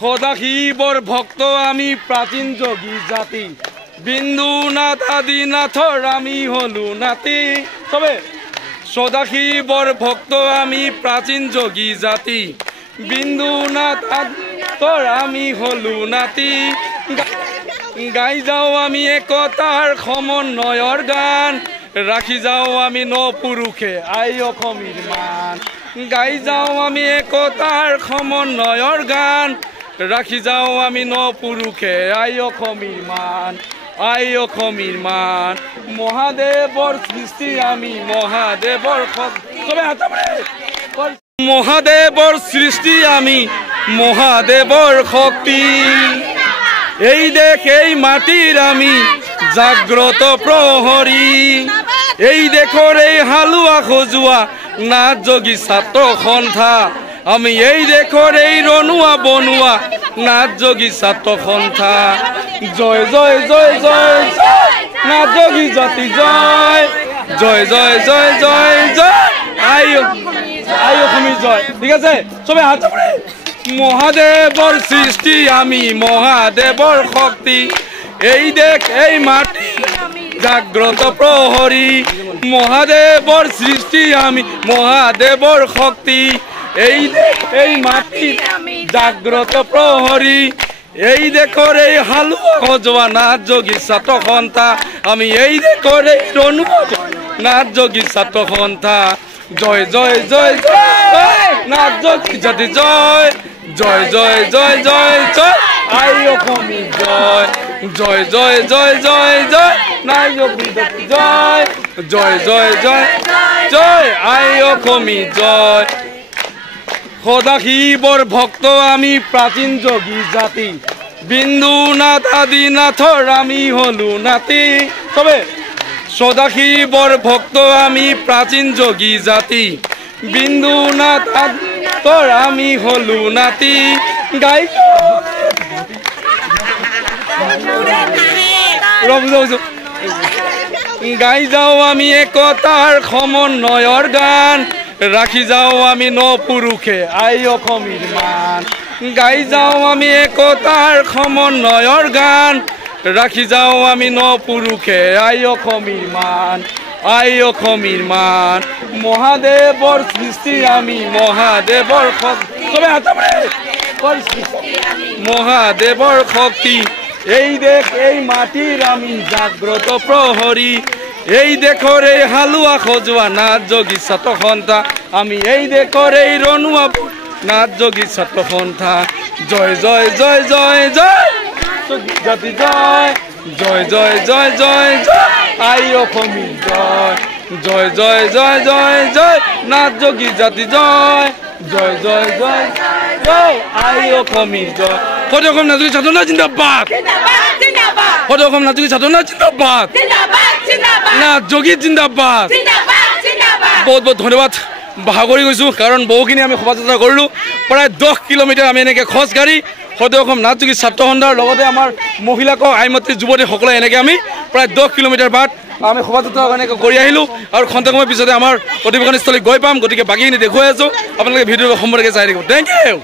সদাশী বৰ ভক্ত আমি প্ৰাচীন যোগী জাতি বিন্দুনাথ আদিনাথৰ আমি হলো নাতি চবে সদাশী বৰ ভক্ত আমি প্ৰাচীন যোগী জাতি বিন্দুনাথ আদিনাথৰ আমি হলো নাতি গাই যাওঁ আমি একতাৰ সমন্বয়ৰ গান ৰাখি যাওঁ আমি নপুৰুষে আই অসমীৰ মান গাই যাওঁ আমি একতাৰ সমন্বয়ৰ গান ৰাখি যাওঁ আমি নপুৰুষে আই অসমীৰ মান আই অসমীৰ মান মহাদেৱৰ সৃষ্টি আমি মহাদেৱৰ মহাদেৱৰ সৃষ্টি আমি মহাদেৱৰ শক্তি এই দেশ এই মাটিৰ আমি জাগ্ৰত প্ৰহৰী এই দেশৰ এই হালুৱা খজুৱা নাথ যোগী ছাত্ৰ সন্থা আমি এই দেশৰ এই ৰনুৱা বনুৱা নাথ যোগী ছাত্ৰ সন্থা জয় জয় জয় জয় জয় নাথ যোগী জাতি জয় জয় জয় জয় জয় জয় আই অসমী জয় ঠিক আছে চবে হাত মহাদেৱৰ সৃষ্টি আমি মহাদেৱৰ শক্তি এই দেশ এই মাটি জাগ্ৰত প্ৰহৰী মহাদেৱৰ সৃষ্টি আমি মহাদেৱৰ শক্তি এই দেশ এই মাটি জাগ্ৰত প্ৰহৰী এই দেশৰ এই হালুৱা সজোৱা নাথ যোগী ছাত্ৰ সন্থা আমি এই দেশৰ এই ৰনুৱা নাথ যোগী ছাত্ৰ সন্থা জয় জয় জয় জয় নাথ যোগী জাতি জয় জয় জয় জয় জয় জয় আই অসমী জয় জয় জয় জয় জয় জয় নাথ যোগী জাতি জয় জয় জয় জয় জয় আই অসমী জয় সদাশী বৰ ভক্ত আমি প্ৰাচীন যোগী জাতি বিন্দুনাথ আদিনাথৰ আমি হলো নাতি চবে সদাশী বৰ ভক্ত আমি প্ৰাচীন যোগী জাতি বিন্দুনাথ আদিনাথৰ আমি হলো নাতি গাই গাই যাওঁ আমি একতাৰ সমন্বয়ৰ গান ৰাখি যাওঁ আমি নপুৰুষে আই অসমীৰ মান গাই যাওঁ আমি একতাৰ সমন্বয়ৰ গান ৰাখি যাওঁ আমি নপুৰুষে আই অসমীৰ মান আই অসমীৰ মান মহাদেৱৰ সৃষ্টি আমি মহাদেৱৰ মহাদেৱৰ শক্তি এই দেশ এই মাটিৰ আমি জাগ্ৰত প্ৰহৰী এই দেশৰ এই হালুৱা সজোৱা নাথ যোগী ছাত্ৰ সন্থা আমি এই দেশৰ এই ৰনুৱা নাথ যোগী ছাত্ৰ সন্থা জয় জয় জয় জয় জয় জাতি জয় জয় জয় জয় জয় জয় আই অসমী জয় জয় জয় জয় জয় জয় নাথ যোগী জাতি জয় জয় জয় জয় জয় আই অসমী জয় সদৌ অসম নাথ যোগী ছাত্ৰ সন্থা জিন্দাবাদ সদৌ অসম নাথ যোগী ছাত্ৰ সন্থা জিন্দাবাদ নাথ যোগী জিন্দাবাদ বহুত বহুত ধন্যবাদ ভাগৰি গৈছোঁ কাৰণ বহুখিনি আমি শোভাযাত্ৰা কৰিলোঁ প্ৰায় 10 কিলোমিটাৰ আমি এনেকৈ খোজকাঢ়ি সদৌ অসম নাথ যোগী ছাত্ৰ সন্থাৰ লগতে আমাৰ মহিলাকক আইমতী যুৱতীসকলে এনেকৈ আমি প্ৰায় 10 কিলোমিটাৰ বাট আমি শোভাযাত্ৰা এনেকৈ কৰি আহিলোঁ আৰু খন্তেক সময়ৰ পিছতে আমাৰ অধিৱেশনস্থলীত গৈ পাম গতিকে বাকীখিনি দেখুৱাই আছোঁ আপোনালোকে ভিডিঅ'টো সম্পূৰ্ণকৈ চাই থাকিব থেংক ইউ